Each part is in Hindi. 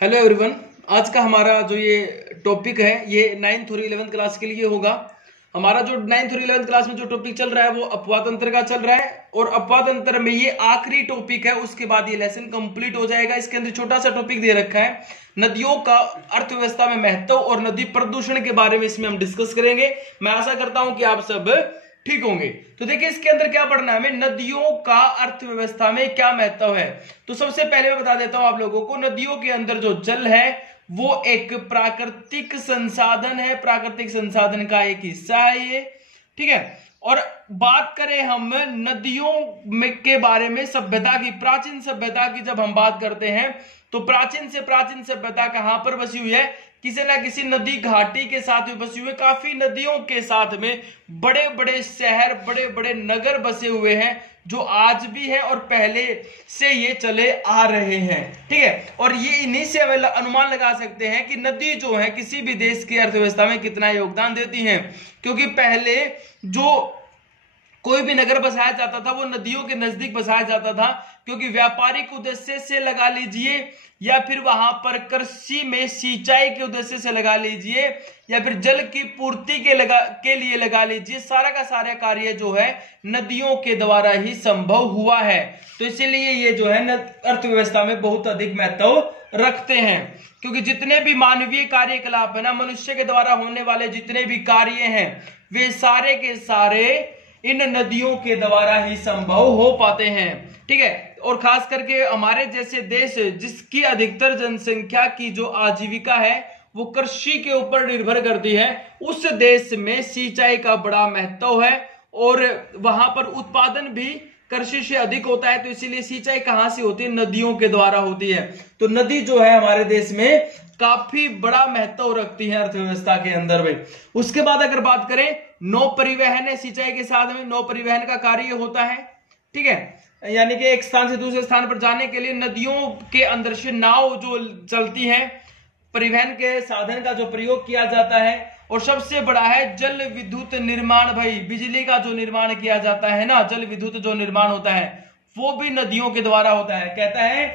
Hello everyone. आज का हमारा जो ये टॉपिक है ये 9th और 11th क्लास के लिए होगा। हमारा जो 9th और 11th क्लास में जो टॉपिक चल रहा है वो अपवाद अंतर का चल रहा है और अपवाद अंतर में ये आखिरी टॉपिक है, उसके बाद ये लेसन कंप्लीट हो जाएगा। इसके अंदर छोटा सा टॉपिक दे रखा है नदियों का अर्थव्यवस्था में महत्व और नदी प्रदूषण के बारे में इसमें हम डिस्कस करेंगे। मैं आशा करता हूं कि आप सब ठीक होंगे। तो देखिए इसके अंदर क्या पढ़ना है हमें, नदियों का अर्थव्यवस्था में क्या महत्व है। तो सबसे पहले मैं बता देता हूं आप लोगों को, नदियों के अंदर जो जल है वो एक प्राकृतिक संसाधन है, प्राकृतिक संसाधन का एक हिस्सा है ये, ठीक है। और बात करें हम नदियों में के बारे में, सभ्यता की, प्राचीन सभ्यता की जब हम बात करते हैं तो प्राचीन से प्राचीन सभ्यता कहां पर बसी हुई है, किसी ना किसी नदी घाटी के साथ में बसी हुई है। काफी नदियों के साथ में बड़े बड़े शहर, बड़े बड़े नगर बसे हुए हैं जो आज भी हैं और पहले से ये चले आ रहे हैं, ठीक है। और ये इन्हीं से हमें अनुमान लगा सकते हैं कि नदी जो है किसी भी देश की अर्थव्यवस्था में कितना योगदान देती है, क्योंकि पहले जो कोई भी नगर बसाया जाता था वो नदियों के नजदीक बसाया जाता था, क्योंकि व्यापारिक उद्देश्य से लगा लीजिए या फिर वहां पर कृषि में सिंचाई के उद्देश्य से लगा लीजिए या फिर जल की पूर्ति के लिए लगा लीजिए, सारा का सारा कार्य जो है नदियों के द्वारा ही संभव हुआ है। तो इसीलिए ये जो है अर्थव्यवस्था में बहुत अधिक महत्व रखते हैं, क्योंकि जितने भी मानवीय कार्यकलाप है ना, मनुष्य के द्वारा होने वाले जितने भी कार्य हैं वे सारे के सारे इन नदियों के द्वारा ही संभव हो पाते हैं, ठीक है। और खास करके हमारे जैसे देश जिसकी अधिकतर जनसंख्या की जो आजीविका है वो कृषि के ऊपर निर्भर करती है, उस देश में सिंचाई का बड़ा महत्व है और वहां पर उत्पादन भी कृषि से अधिक होता है। तो इसीलिए सिंचाई कहां से होती है, नदियों के द्वारा होती है। तो नदी जो है हमारे देश में काफी बड़ा महत्व रखती है अर्थव्यवस्था के अंदर में। उसके बाद अगर बात करें नौ परिवहन है, सिंचाई के साथ में नौ परिवहन का कार्य होता है, ठीक है। यानी कि एक स्थान से दूसरे स्थान पर जाने के लिए नदियों के अंदर से नाव जो चलती हैं, परिवहन के साधन का जो प्रयोग किया जाता है। और सबसे बड़ा है जल विद्युत निर्माण, भाई बिजली का जो निर्माण किया जाता है ना, जल विद्युत जो निर्माण होता है वो भी नदियों के द्वारा होता है। कहता है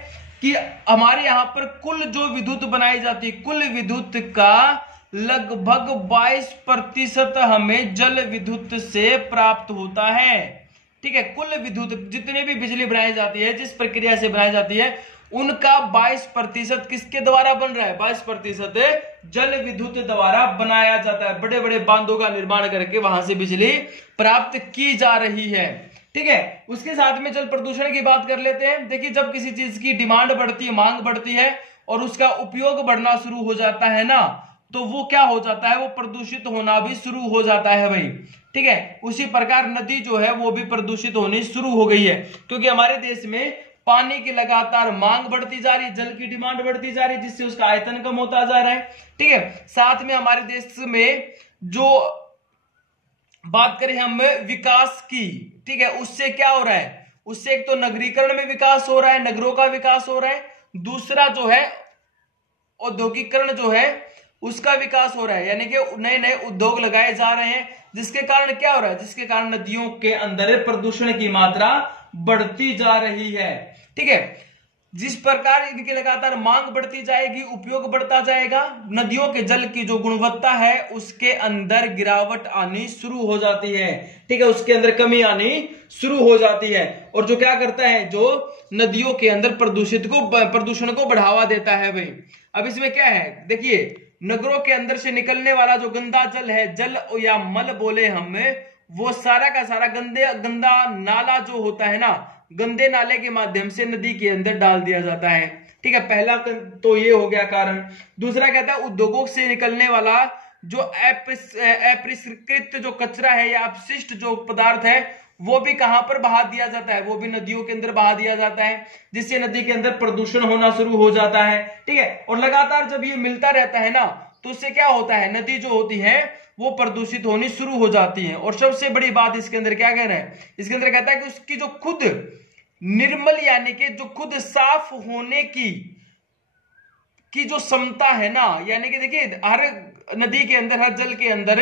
कि हमारे यहाँ पर कुल जो विद्युत बनाई जाती है, कुल विद्युत का लगभग 22% हमें जल विद्युत से प्राप्त होता है, ठीक है। कुल विद्युत जितने भी बिजली बनाई जाती है, जिस प्रक्रिया से बनाई जाती है, उनका 22% किसके द्वारा बन रहा है, 22% जल विद्युत द्वारा बनाया जाता है। बड़े बड़े बांधों का निर्माण करके वहां से बिजली प्राप्त की जा रही है, ठीक है। उसके साथ में जल प्रदूषण की बात कर लेते हैं। देखिए जब किसी चीज की डिमांड बढ़ती है, मांग बढ़ती है और उसका उपयोग बढ़ना शुरू हो जाता है ना, तो वो क्या हो जाता है, वो प्रदूषित होना भी शुरू हो जाता है भाई, ठीक है। उसी प्रकार नदी जो है वो भी प्रदूषित होनी शुरू हो गई है, क्योंकि हमारे देश में पानी की लगातार मांग बढ़ती जा रही है, जल की डिमांड बढ़ती जा रही है, जिससे उसका आयतन कम होता जा रहा है, ठीक है। साथ में हमारे देश में जो बात करें हम विकास की, ठीक है, उससे क्या हो रहा है, उससे एक तो नगरीकरण में विकास हो रहा है, नगरों का विकास हो रहा है। दूसरा जो है औद्योगिकरण जो है उसका विकास हो रहा है, यानी कि नए नए उद्योग लगाए जा रहे हैं, जिसके कारण क्या हो रहा है, जिसके कारण नदियों के अंदर प्रदूषण की मात्रा बढ़ती जा रही है, ठीक है। जिस प्रकार इनकी लगातार मांग बढ़ती जाएगी, उपयोग बढ़ता जाएगा, नदियों के जल की जो गुणवत्ता है उसके अंदर गिरावट आनी शुरू हो जाती है, ठीक है, उसके अंदर कमी आनी शुरू हो जाती है। और जो क्या करता है, जो नदियों के अंदर प्रदूषण को बढ़ावा देता है भाई। अब इसमें क्या है, देखिए नगरों के अंदर से निकलने वाला जो गंदा जल है, जल या मल बोले हम, वो सारा का सारा गंदा नाला जो होता है ना, गंदे नाले के माध्यम से नदी के अंदर डाल दिया जाता है, ठीक है। पहला तो ये हो गया कारण। दूसरा कहता है उद्योगों से निकलने वाला जो अपरिष्कृत जो कचरा है या अपशिष्ट जो पदार्थ है वो भी कहां पर बहा दिया जाता है, वो भी नदियों के अंदर बहा दिया जाता है, जिससे नदी के अंदर प्रदूषण होना शुरू हो जाता है, ठीक है। और लगातार जब ये मिलता रहता है ना, तो उससे क्या होता है, नदी जो होती है वो प्रदूषित होनी शुरू हो जाती है। और सबसे बड़ी बात इसके अंदर क्या कह रहा है, इसके अंदर कहता है कि उसकी जो खुद निर्मल यानी कि जो खुद साफ होने की जो क्षमता है ना, यानी कि देखिए हर नदी के अंदर, हर जल के अंदर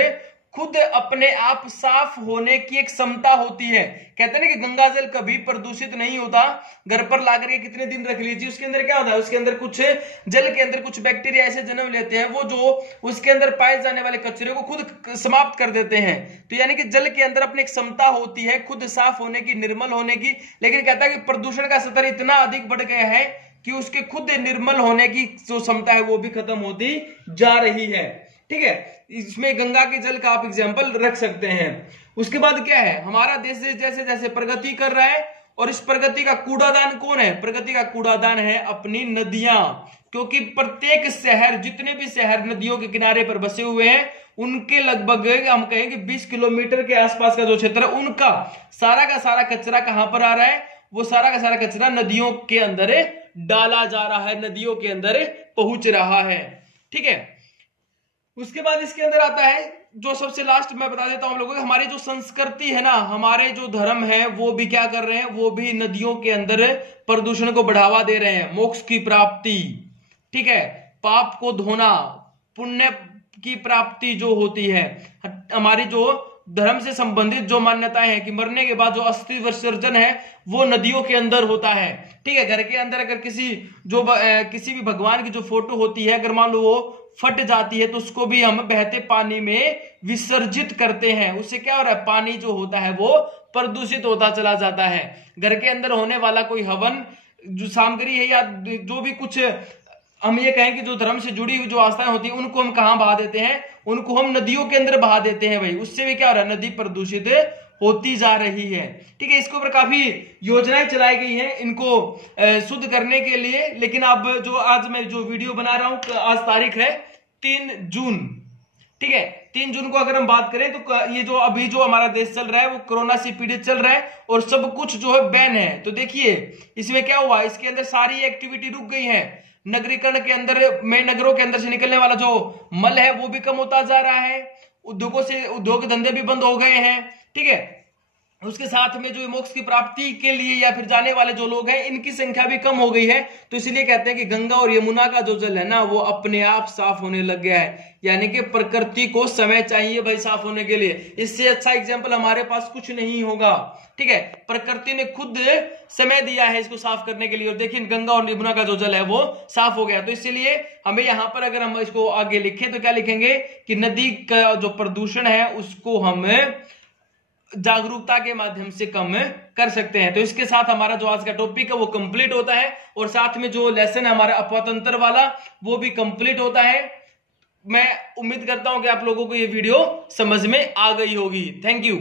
खुद अपने आप साफ होने की एक क्षमता होती है। कहते हैं ना कि गंगा जल कभी प्रदूषित नहीं होता, घर पर ला करके कितने दिन रख लीजिए, उसके अंदर क्या होता है, उसके अंदर कुछ जल के अंदर कुछ बैक्टीरिया ऐसे जन्म लेते हैं, वो जो उसके अंदर पाए जाने वाले कचरे को खुद समाप्त कर देते हैं। तो यानी कि जल के अंदर अपनी एक क्षमता होती है खुद साफ होने की, निर्मल होने की। लेकिन कहता है कि प्रदूषण का स्तर इतना अधिक बढ़ गया है कि उसके खुद निर्मल होने की जो क्षमता है वो भी खत्म होती जा रही है। ठीक है, इसमें गंगा के जल का आप एग्जाम्पल रख सकते हैं। उसके बाद क्या है, हमारा देश जैसे जैसे प्रगति कर रहा है, और इस प्रगति का कूड़ादान कौन है, प्रगति का कूड़ादान है अपनी नदियां। क्योंकि प्रत्येक शहर, जितने भी शहर नदियों के किनारे पर बसे हुए हैं, उनके लगभग हम कहेंगे 20 किलोमीटर के आसपास का जो क्षेत्र है, उनका सारा का सारा कचरा कहां पर आ रहा है, वो सारा का सारा कचरा नदियों के अंदर डाला जा रहा है, नदियों के अंदर पहुंच रहा है। ठीक है, उसके बाद इसके अंदर आता है जो सबसे लास्ट मैं बता देता हूं हम लोगों को, हमारी जो संस्कृति है ना, हमारे जो धर्म है, वो भी क्या कर रहे हैं, वो भी नदियों के अंदर प्रदूषण को बढ़ावा दे रहे हैं। मोक्ष की प्राप्ति, ठीक है, पाप को धोना, पुण्य की प्राप्ति जो होती है, हमारी जो धर्म से संबंधित जो मान्यताएं हैं कि मरने के बाद जो अस्थि विसर्जन है वो नदियों के अंदर होता है। ठीक है, घर के अंदर अगर किसी भी भगवान की जो फोटो होती है, अगर मान लो वो फट जाती है तो उसको भी हम बहते पानी में विसर्जित करते हैं। उससे क्या हो रहा है, पानी जो होता है वो प्रदूषित होता चला जाता है। घर के अंदर होने वाला कोई हवन जो सामग्री है या जो भी कुछ हम ये कहें कि जो धर्म से जुड़ी हुई जो आस्थाएं होती है, उनको हम कहां बहा देते हैं, उनको हम नदियों के अंदर बहा देते हैं भाई। उससे भी क्या हो रहा है, नदी प्रदूषित होती जा रही है। ठीक है, इसके ऊपर काफी योजनाएं चलाई गई हैं इनको शुद्ध करने के लिए। लेकिन अब जो आज मैं जो वीडियो बना रहा हूं, आज तारीख है 3 जून। ठीक है, 3 जून को अगर हम बात करें तो ये जो अभी जो हमारा देश चल रहा है वो कोरोना से पीड़ित चल रहा है और सब कुछ जो है बैन है। तो देखिए इसमें क्या हुआ, इसके अंदर सारी एक्टिविटी रुक गई है। नगरीकरण के अंदर में नगरों के अंदर से निकलने वाला जो मल है वो भी कम होता जा रहा है, उद्योग धंधे भी बंद हो गए हैं। ठीक है, उसके साथ में जो मोक्ष की प्राप्ति के लिए या फिर जाने वाले जो लोग हैं, इनकी संख्या भी कम हो गई है। तो इसलिए कहते हैं कि गंगा और यमुना का जो जल है ना, वो अपने आप साफ होने लग गया है। यानी कि प्रकृति को समय चाहिए भाई साफ होने के लिए, इससे अच्छा एग्जाम्पल हमारे पास कुछ नहीं होगा। ठीक है, प्रकृति ने खुद समय दिया है इसको साफ करने के लिए, और देखिए गंगा और यमुना का जो जल है वो साफ हो गया। तो इसलिए हमें यहाँ पर अगर हम इसको आगे लिखें तो क्या लिखेंगे कि नदी का जो प्रदूषण है उसको हम जागरूकता के माध्यम से कम कर सकते हैं। तो इसके साथ हमारा जो आज का टॉपिक है वो कंप्लीट होता है, और साथ में जो लेसन है हमारा अपवाद तंत्र वाला वो भी कंप्लीट होता है। मैं उम्मीद करता हूं कि आप लोगों को ये वीडियो समझ में आ गई होगी। Thank you.